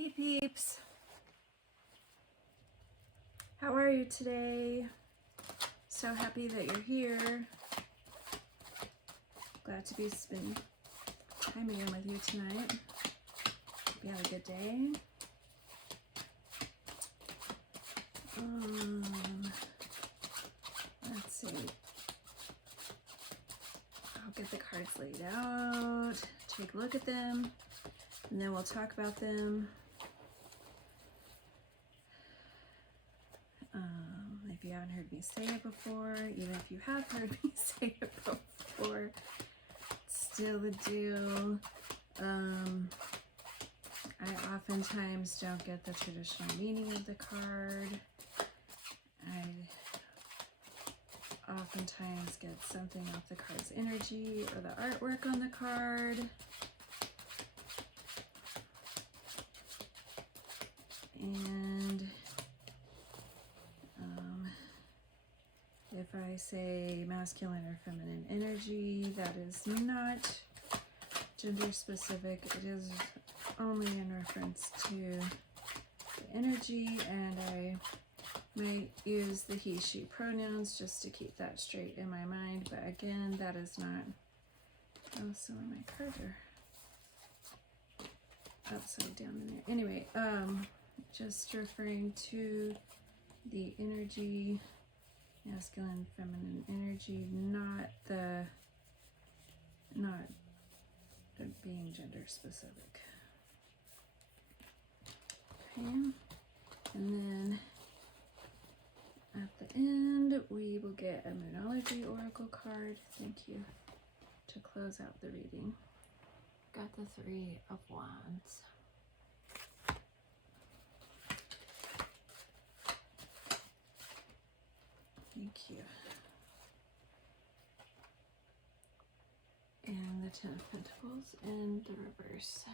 Hey peeps, how are you today? So happy that you're here. Glad to be spending time again with you tonight. Hope you have a good day. Let's see. I'll get the cards laid out, take a look at them, and then we'll talk about them. If you haven't heard me say it before, even if you have heard me say it before, still the deal. I oftentimes don't get the traditional meaning of the card. I oftentimes get something off the card's energy or the artwork on the card. And if I say masculine or feminine energy, that is not gender specific. It is only in reference to the energy, and I might use the he, she pronouns just to keep that straight in my mind. But again, that is not, oh, some of my cards are upside down in there. Anyway, just referring to the energy, masculine, feminine energy, not being gender specific. Okay, and then at the end we will get a Moonology Oracle card. Thank you, to close out the reading. Got the Three of Wands. Thank you. And the Ten of Pentacles in the reverse.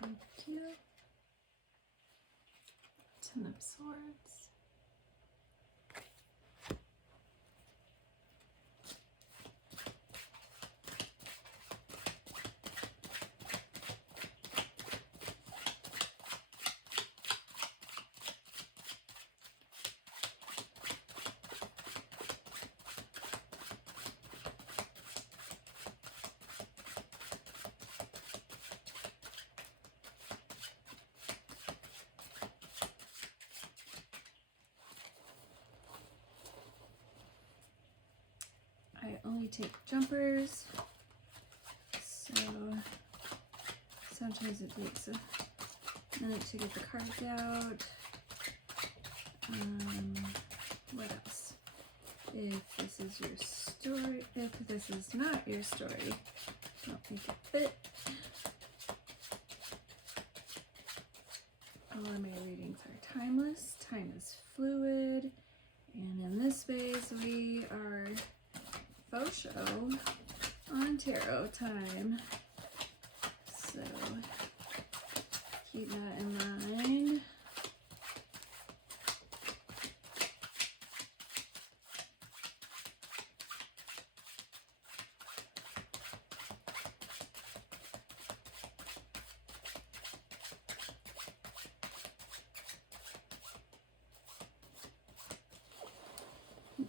Thank you. Ten of Swords. I only take jumpers, so sometimes it takes a minute to get the cards out. What else? If this is your story, if this is not your story, don't make it fit. All of my readings are timeless. Time is fluid, and in this space we are faux show on tarot time, so keep that in mind.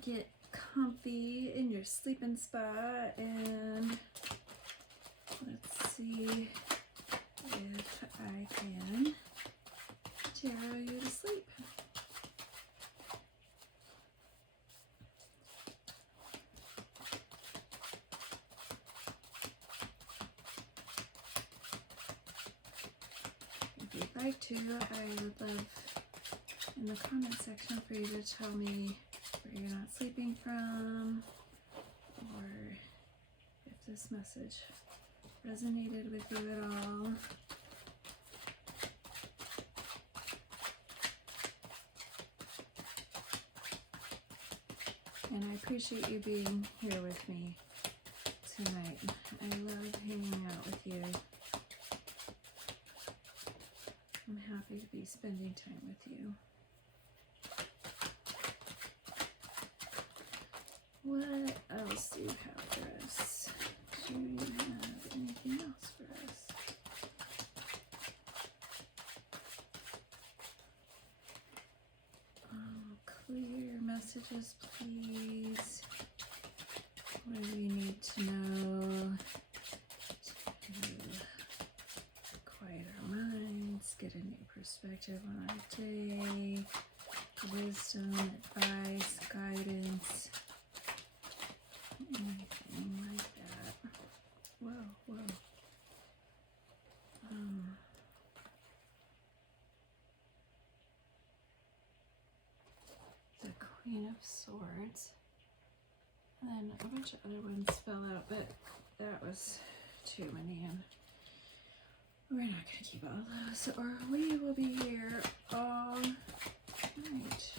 Get comfy in your sleeping spot, and let's see if I can tarot you to sleep. If you'd like to, I would love in the comment section for you to tell me where you're not sleeping from, or if this message resonated with you at all. And I appreciate you being here with me tonight. I love hanging out with you. I'm happy to be spending time with you. What else do you have for us? Do you have anything else for us? Clear messages, please. What do we need to know to quiet our minds, get a new perspective on our day, wisdom, advice, guidance, anything like that. Whoa, whoa. The Queen of Swords. And then a bunch of other ones fell out, but that was too many, and we're not going to keep all those, or we will be here all night.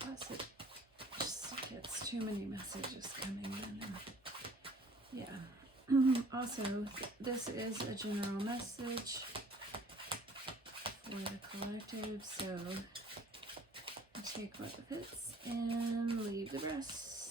Plus it just gets too many messages coming in. And yeah. Also, this is a general message for the collective, so take what fits and leave the rest.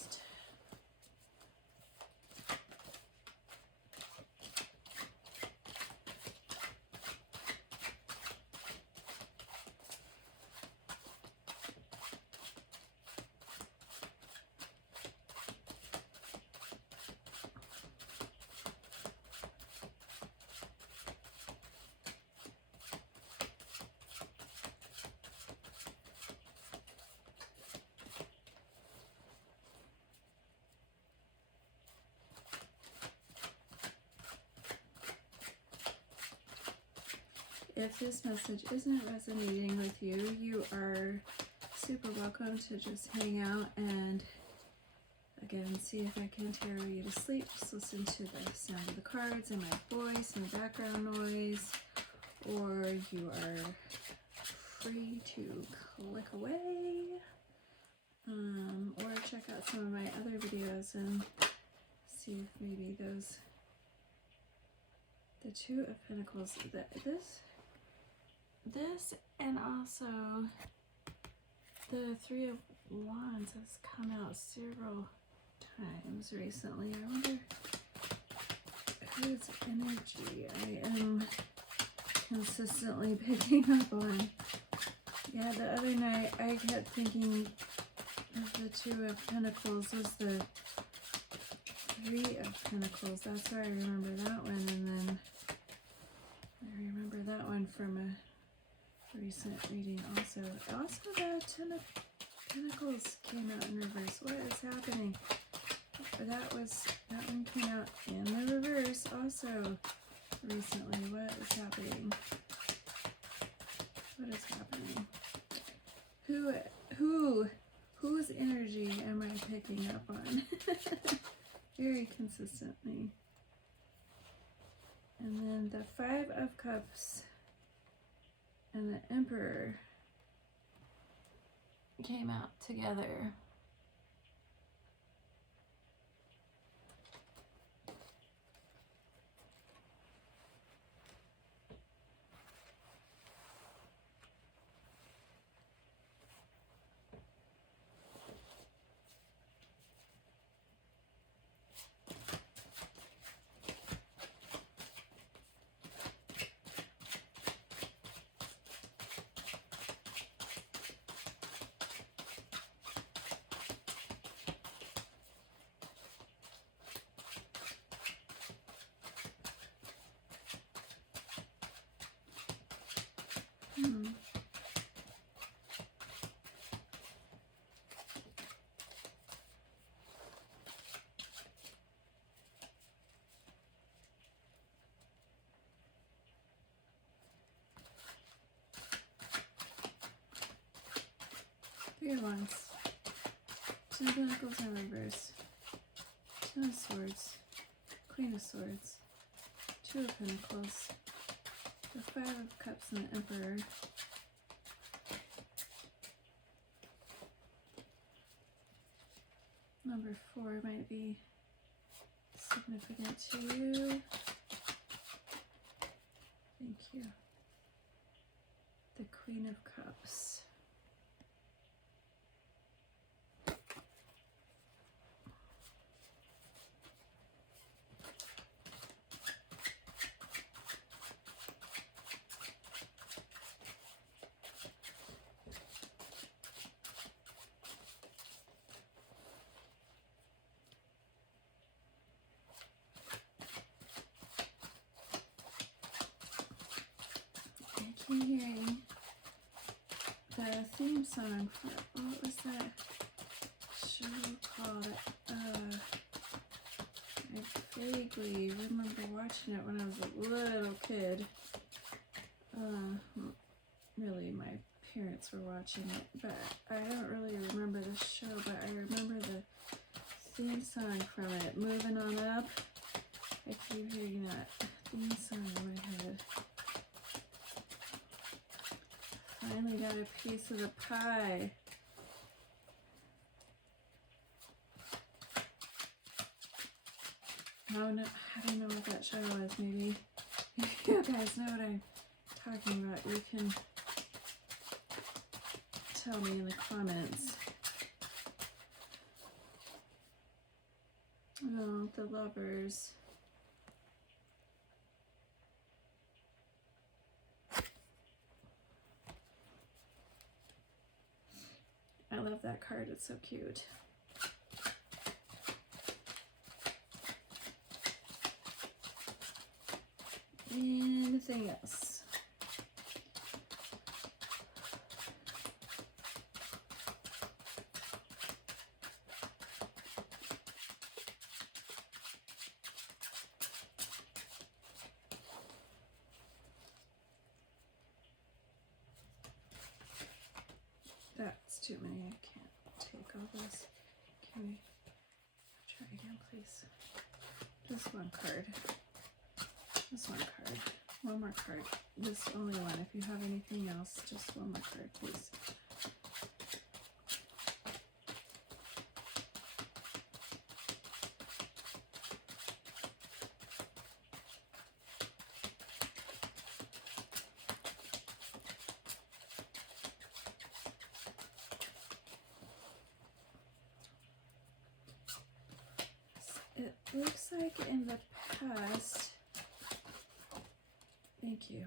If this message isn't resonating with you, you are super welcome to just hang out and again see if I can tarot you to sleep. Just listen to the sound of the cards and my voice and the background noise, or you are free to click away, or check out some of my other videos and see if maybe those, the Two of Pentacles, this and also the Three of Wands has come out several times recently. I wonder whose energy I am consistently picking up on. Yeah, the other night I kept thinking of the Two of Pentacles was the Three of Pentacles. That's why I remember that one, and then I remember that one from a recent reading also. Also, the Ten of Pentacles came out in reverse. What is happening? That one came out in the reverse also recently. What is happening? What is happening? Whose energy am I picking up on? Very consistently. And then the Five of Cups and the Emperor came out together. Three of Wands. Two of Pentacles in reverse. Queen of Swords, Two of Pentacles, the Five of Cups, and the Emperor. Number 4 might be significant to you. Thank you. The Queen of Cups. I'm hearing the theme song for, what was that show called? I vaguely remember watching it when I was a little kid. Really, my parents were watching it, but I don't really remember the show, but I remember the theme song from it, Moving On Up. I keep hearing that theme song in my head. Finally got a piece of the pie. Oh no, I don't know what that show was. Maybe if you guys know what I'm talking about, you can tell me in the comments. Oh, the Lovers. I love that card, it's so cute. Anything else? That's too many. I can't take all this. Can we try again, please? Just one card. Just one card. One more card. This only one. If you have anything else, just one more card, please. It looks like in the past, thank you,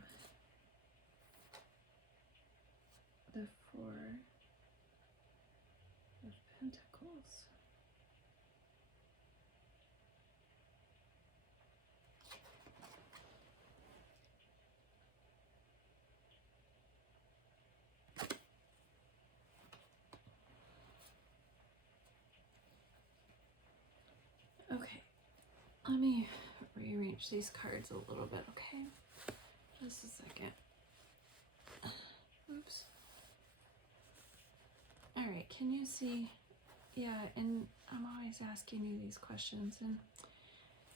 the Four of Pentacles. Okay, let me rearrange these cards a little bit, okay? Just a second. Oops. All right, can you see? Yeah, and I'm always asking you these questions and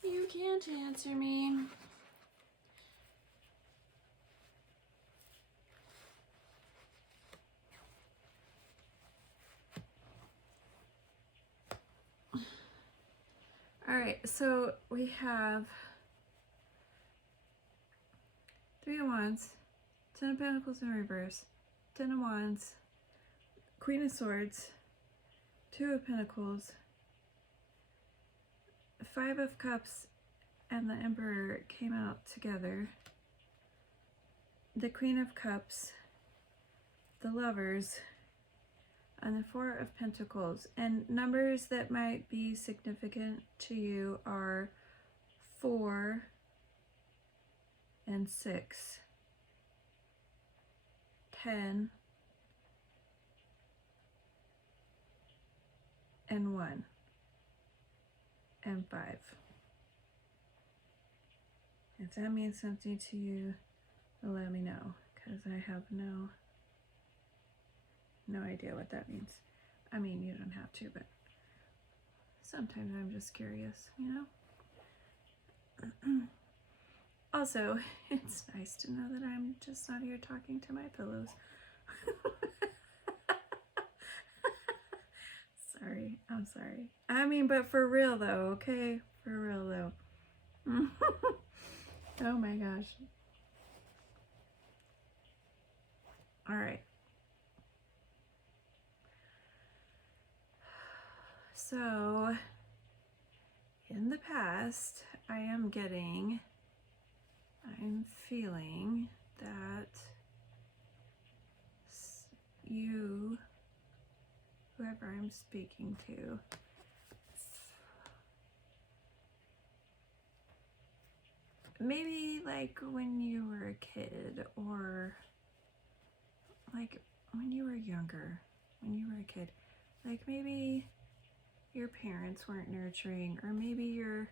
you can't answer me. All right, so we have Three of Wands, Ten of Pentacles in reverse, Ten of Wands, Queen of Swords, Two of Pentacles, Five of Cups, and the Emperor came out together. The Queen of Cups, the Lovers, and the Four of Pentacles. And numbers that might be significant to you are 4 and 6, 10, and 1, and 5. If that means something to you, let me know, because I have no idea what that means. I mean, you don't have to, but sometimes I'm just curious, you know? Also, it's nice to know that I'm just not here talking to my pillows. Sorry, I'm sorry. I mean, but for real though, okay? For real though. Oh my gosh. All right. So, in the past, I'm feeling that you, whoever I'm speaking to, maybe like when you were a kid, or like when you were younger, when you were a kid, like maybe your parents weren't nurturing, or maybe your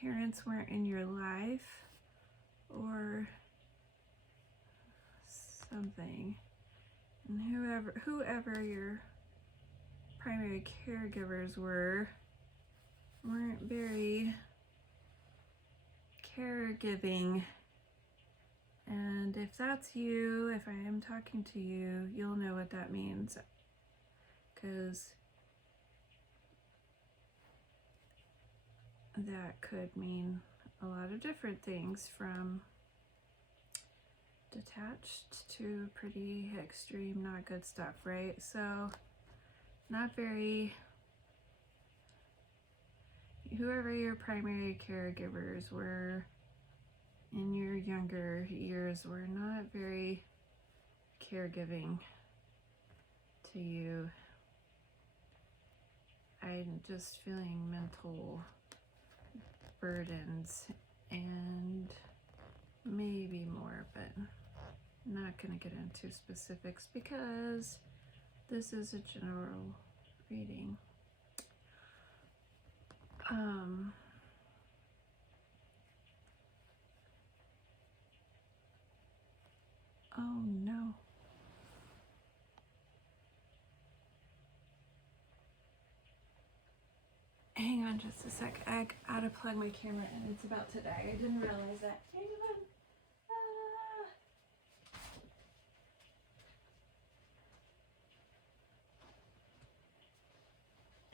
parents weren't in your life, or something, and whoever your primary caregivers weren't very caregiving. And if that's you, if I am talking to you, you'll know what that means, because that could mean a lot of different things, from detached to pretty extreme, not good stuff, right? So not very, whoever your primary caregivers were in your younger years were not very caregiving to you. I'm just feeling mental burdens and maybe more, but I'm not going to get into specifics because this is a general reading. Oh no. Hang on just a sec. I gotta plug my camera in. It's about to die. I didn't realize that. Hang on.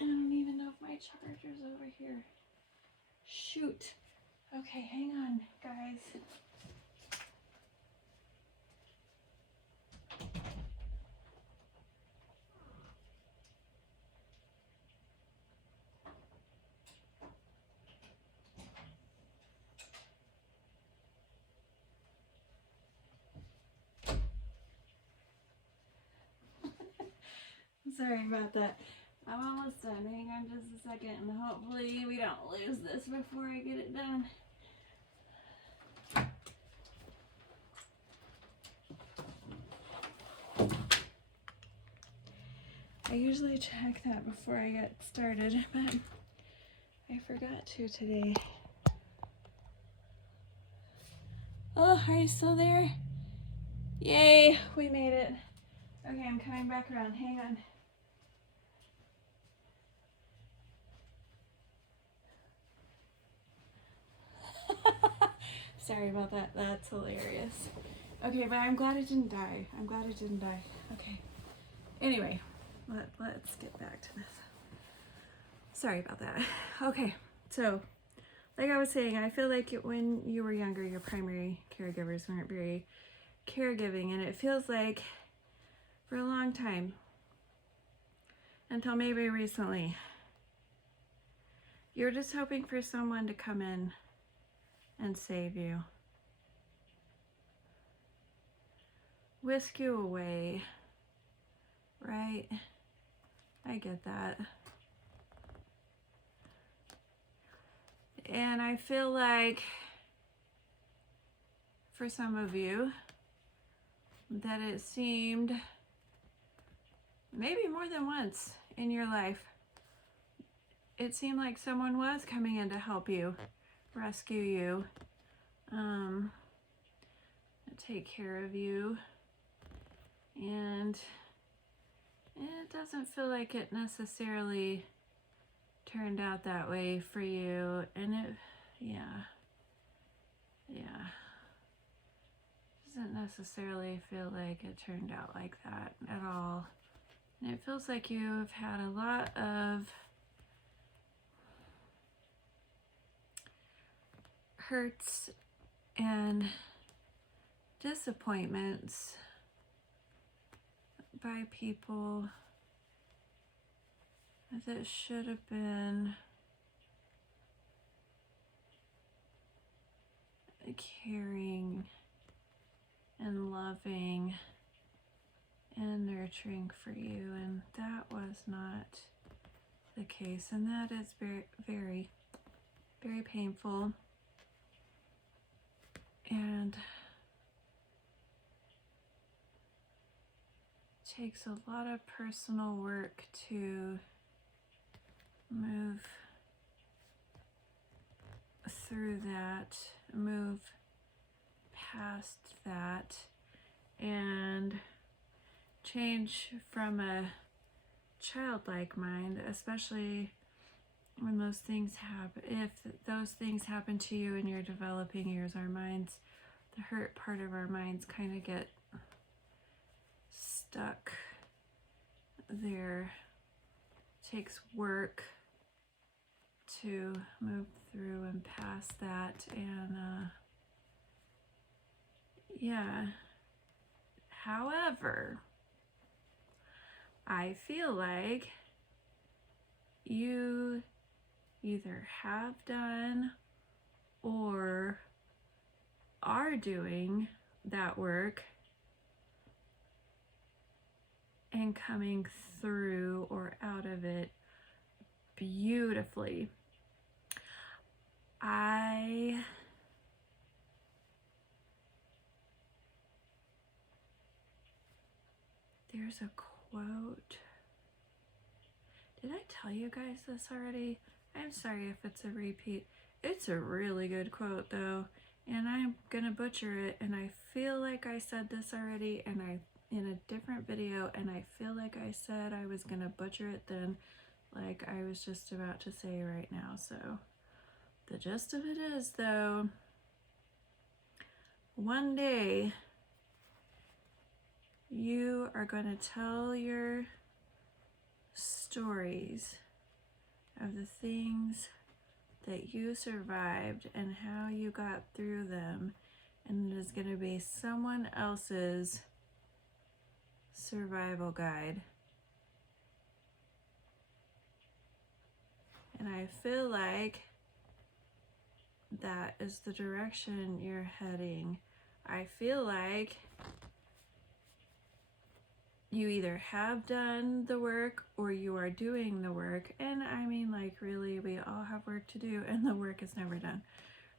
I don't even know if my charger's over here. Shoot. Okay, hang on, guys. Sorry about that. I'm almost done. Hang on just a second, and hopefully we don't lose this before I get it done. I usually check that before I get started, but I forgot to today. Oh, are you still there? Yay, we made it. Okay, I'm coming back around. Hang on. Sorry about that. That's hilarious. Okay, but I'm glad it didn't die. I'm glad it didn't die. Okay. Anyway, let's get back to this. Sorry about that. Okay, so like I was saying, I feel like when you were younger, your primary caregivers weren't very caregiving, and it feels like for a long time, until maybe recently, you're just hoping for someone to come in and save you, whisk you away, right? I get that. And I feel like for some of you that it seemed maybe more than once in your life, it seemed like someone was coming in to help you, rescue you, take care of you, and it doesn't feel like it necessarily turned out that way for you. And yeah, yeah, doesn't necessarily feel like it turned out like that at all. And it feels like you've had a lot of hurts and disappointments by people that should have been caring and loving and nurturing for you, and that was not the case, and that is very, very, very painful. And takes a lot of personal work to move through that, move past that, and change from a childlike mind, especially when those things happen. If those things happen to you in your developing years, our minds, the hurt part of our minds kind of get stuck there. It takes work to move through and past that, and yeah. However, I feel like you either have done or are doing that work and coming through or out of it beautifully. There's a quote. Did I tell you guys this already? I'm sorry if it's a repeat. It's a really good quote though, and I'm gonna butcher it, and I feel like I said this already and in a different video, and I feel like I said I was gonna butcher it then, like I was just about to say right now. So the gist of it is though, one day you are going to tell your stories of the things that you survived and how you got through them, and it is going to be someone else's survival guide. And I feel like that is the direction you're heading. I feel like you either have done the work or you are doing the work. And I mean, like, really, we all have work to do, and the work is never done,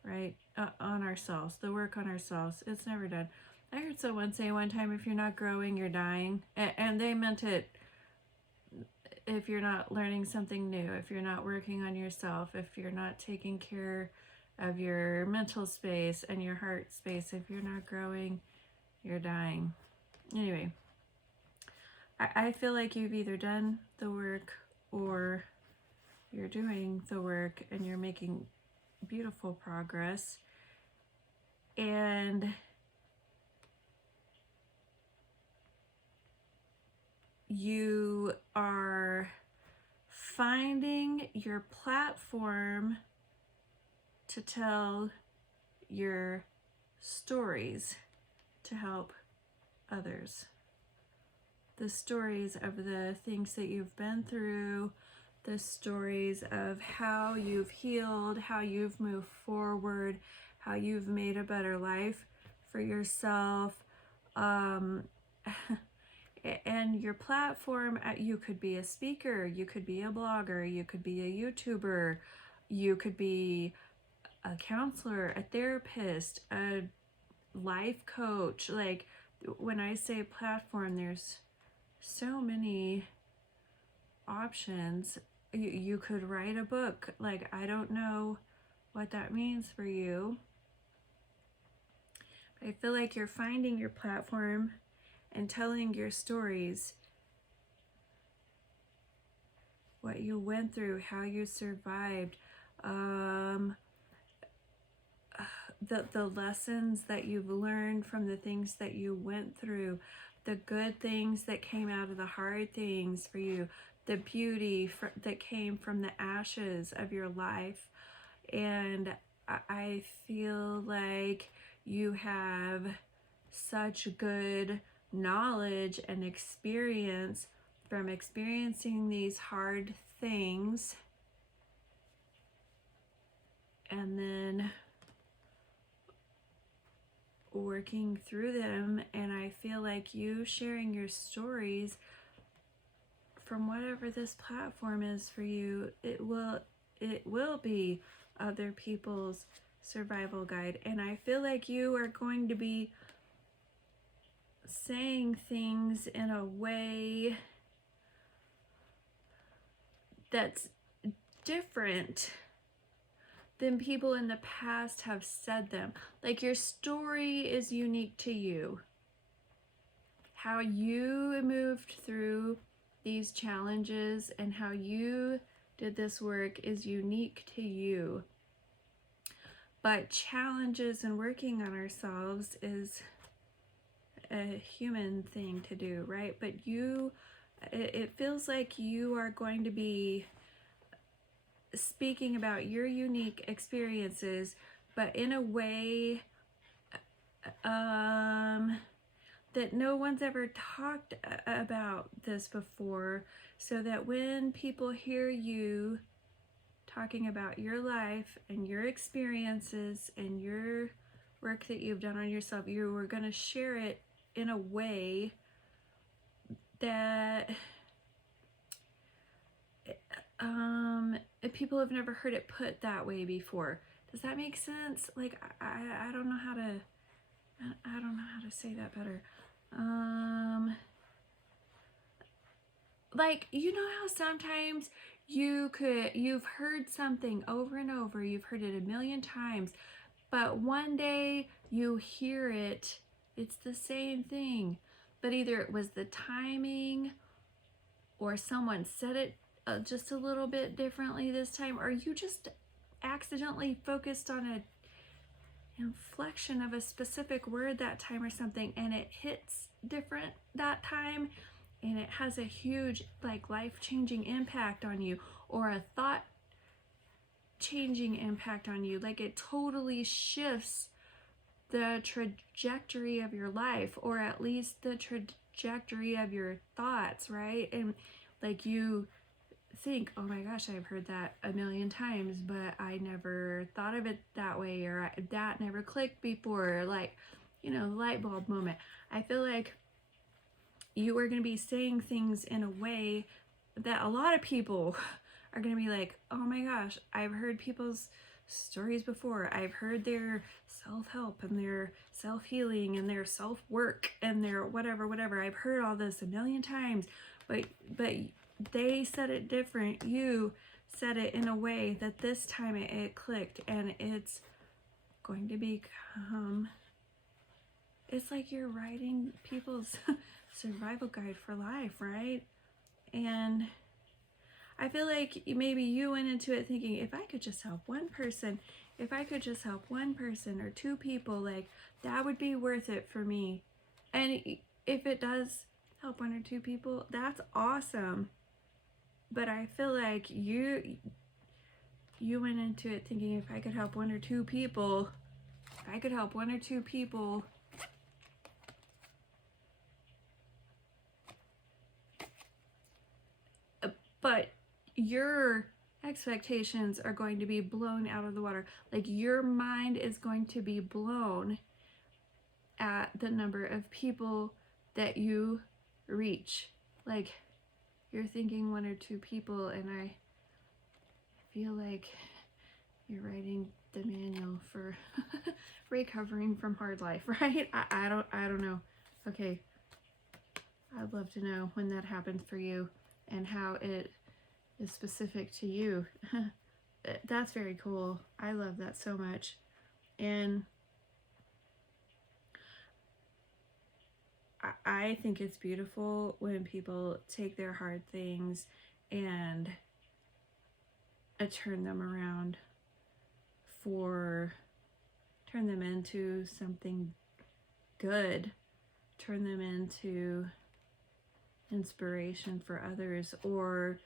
right? On ourselves, the work on ourselves, it's never done. I heard someone say one time, if you're not growing, you're dying. And they meant it. If you're not learning something new, if you're not working on yourself, if you're not taking care of your mental space and your heart space, if you're not growing, you're dying. Anyway, I feel like you've either done the work or you're doing the work, and you're making beautiful progress. And you are finding your platform to tell your stories to help others. The stories of the things that you've been through, the stories of how you've healed, how you've moved forward, how you've made a better life for yourself. And your platform, you could be a speaker, you could be a blogger, you could be a YouTuber, you could be a counselor, a therapist, a life coach. Like, when I say platform, there's so many options. You could write a book. Like, I don't know what that means for you, but I feel like you're finding your platform and telling your stories, what you went through, how you survived, the lessons that you've learned from the things that you went through, the good things that came out of the hard things for you, the beauty that came from the ashes of your life. And I feel like you have such good knowledge and experience from experiencing these hard things, and then working through them. And I feel like you sharing your stories from whatever this platform is for you, it will be other people's survival guide. And I feel like you are going to be saying things in a way that's different than people in the past have said them. Like, your story is unique to you. How you moved through these challenges and how you did this work is unique to you. But challenges and working on ourselves is a human thing to do, right? But it feels like you are going to be speaking about your unique experiences, but in a way that no one's ever talked about this before, so that when people hear you talking about your life and your experiences and your work that you've done on yourself, you are going to share it in a way that people have never heard it put that way before. Does that make sense? Like, I don't know how to say that better. Like, you know how sometimes you've heard something over and over, you've heard it a million times, but one day you hear it, it's the same thing, but either it was the timing or someone said it just a little bit differently this time, or you just accidentally focused on an inflection of a specific word that time or something, and it hits different that time, and it has a huge, like, life-changing impact on you, or a thought-changing impact on you. Like, it totally shifts the trajectory of your life, or at least the trajectory of your thoughts, right? And like, you think, oh my gosh, I've heard that a million times, but I never thought of it that way, or that never clicked before. Like, light bulb moment. I feel like you are going to be saying things in a way that a lot of people are going to be like, oh my gosh, I've heard people's stories before. I've heard their self-help and their self-healing and their self-work and their whatever. I've heard all this a million times, but they said it different. You said it in a way that this time it clicked, and it's going to become, it's like you're writing people's survival guide for life, right? And I feel like maybe you went into it thinking, if I could just help one person, or two people, like, that would be worth it for me. And if it does help one or two people, that's awesome. But I feel like you went into it thinking, if I could help one or two people, but your expectations are going to be blown out of the water. Like, your mind is going to be blown at the number of people that you reach. Like, you're thinking one or two people, and I feel like you're writing the manual for recovering from hard life, right? I don't know. Okay, I'd love to know when that happened for you and how it is specific to you. That's very cool. I love that so much. And I think it's beautiful when people take their hard things and turn them around turn them into something good, turn them into inspiration for others, or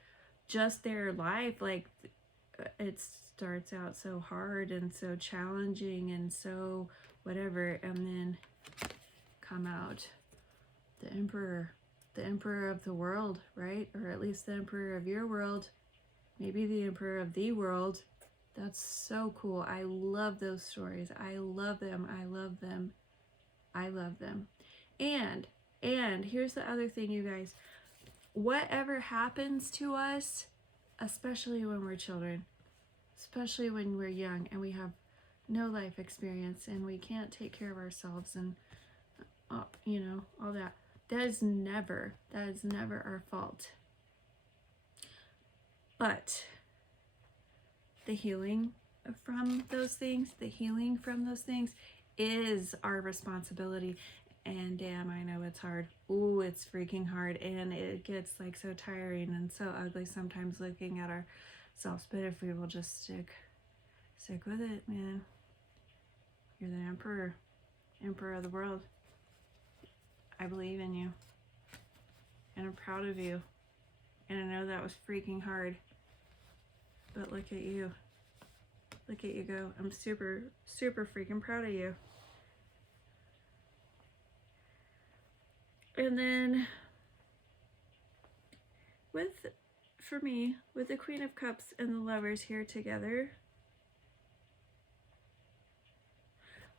just their life. Like, it starts out so hard and so challenging and so whatever, and then come out the emperor of the world, right? Or at least the emperor of your world, maybe the emperor of the world. That's so cool. I love those stories. I love them. I love them. I love them. And here's the other thing, you guys. Whatever happens to us, especially when we're children, especially when we're young and we have no life experience and we can't take care of ourselves and you know, all that, that is never our fault. But the healing from those things, is our responsibility. And damn, I know it's hard. Ooh, it's freaking hard, and it gets like so tiring and so ugly sometimes looking at ourselves. But if we will just stick with it, man, you're the emperor of the world. I believe in you, and I'm proud of you, and I know that was freaking hard, but look at you go. I'm super freaking proud of you. And then for me, with the Queen of Cups and the Lovers here together,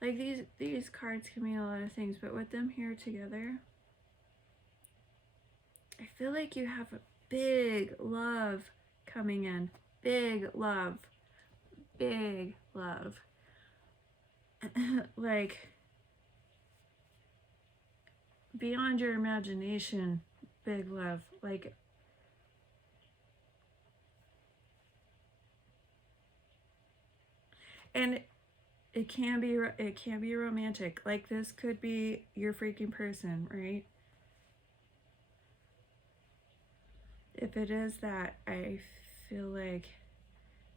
like these cards can mean a lot of things, but with them here together, I feel like you have a big love coming in. Big love. Like, beyond your imagination, big love. Like, and it can be romantic. Like, this could be your freaking person, right? If it is that, I feel like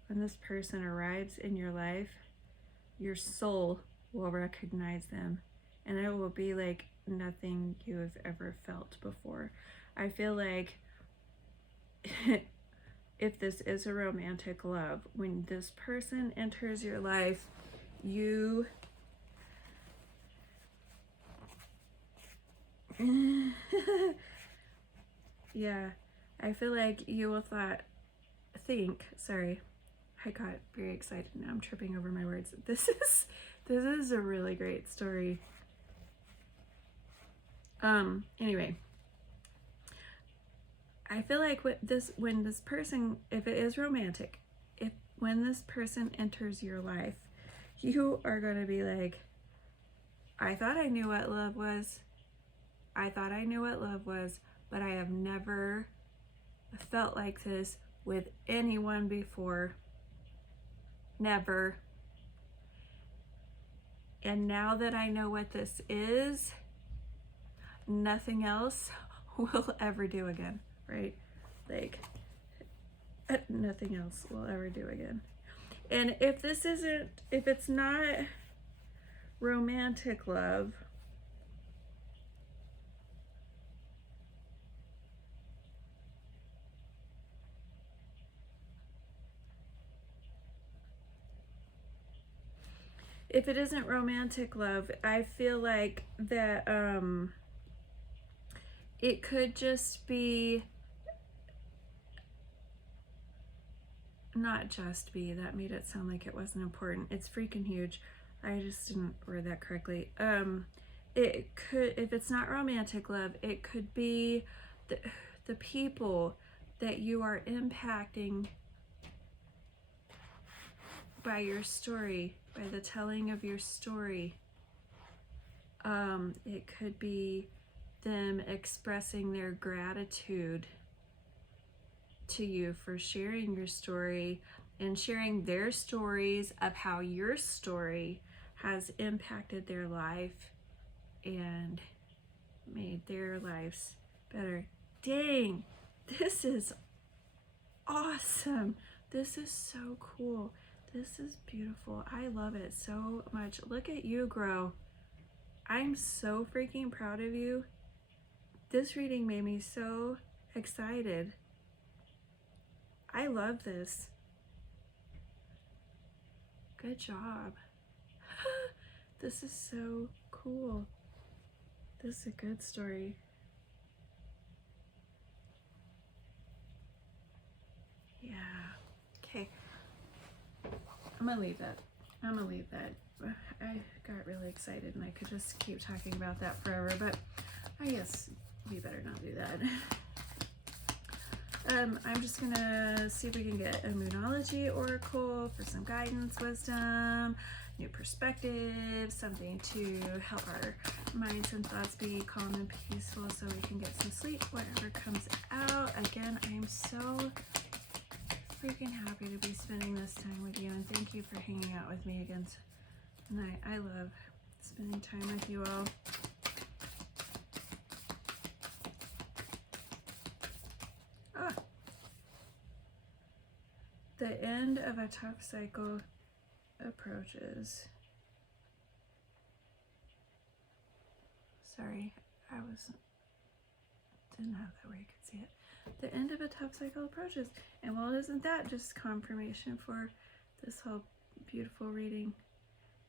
when this person arrives in your life, your soul will recognize them, and it will be like nothing you have ever felt before. I feel like if this is a romantic love, when this person enters your life, you yeah, I feel like you will sorry, I got very excited. Now I'm tripping over my words. This is a really great story. Anyway, I feel like when this person, if it is romantic, when this person enters your life, you are going to be like, I thought I knew what love was. But I have never felt like this with anyone before. Never. And now that I know what this is, nothing else will ever do again, right? Like, nothing else will ever do again. And if it's not romantic love, if it isn't romantic love, I feel like that it could just be, not just be, that made it sound like it wasn't important. It's freaking huge. I just didn't word that correctly. It could, if it's not romantic love, it could be the people that you are impacting by your story, by the telling of your story. It could be them expressing their gratitude to you for sharing your story and sharing their stories of how your story has impacted their life and made their lives better. Dang, this is awesome. This is so cool. This is beautiful. I love it so much. Look at you grow. I'm so freaking proud of you. This reading made me so excited. I love this. Good job. This is so cool. This is a good story. Yeah. Okay. I'm gonna leave that. I got really excited and I could just keep talking about that forever, but I guess we better not do that. I'm just gonna see if we can get a Moonology oracle for some guidance, wisdom, new perspective, something to help our minds and thoughts be calm and peaceful so we can get some sleep, whatever comes out. Again, I am so freaking happy to be spending this time with you, and thank you for hanging out with me again tonight. I love spending time with you all. The end of a tough cycle approaches. Sorry, didn't have that where you could see it. The end of a tough cycle approaches. And well, isn't that just confirmation for this whole beautiful reading?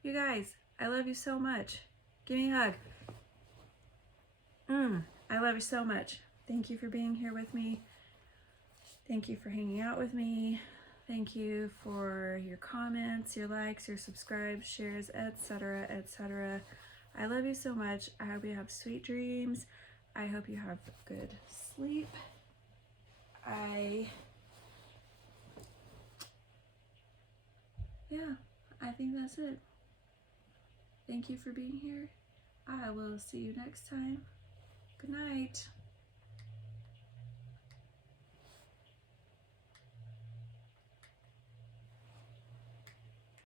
You guys, I love you so much. Give me a hug. I love you so much. Thank you for being here with me. Thank you for hanging out with me. Thank you for your comments, your likes, your subscribes, shares, etc., etc. I love you so much. I hope you have sweet dreams. I hope you have good sleep. I think that's it. Thank you for being here. I will see you next time.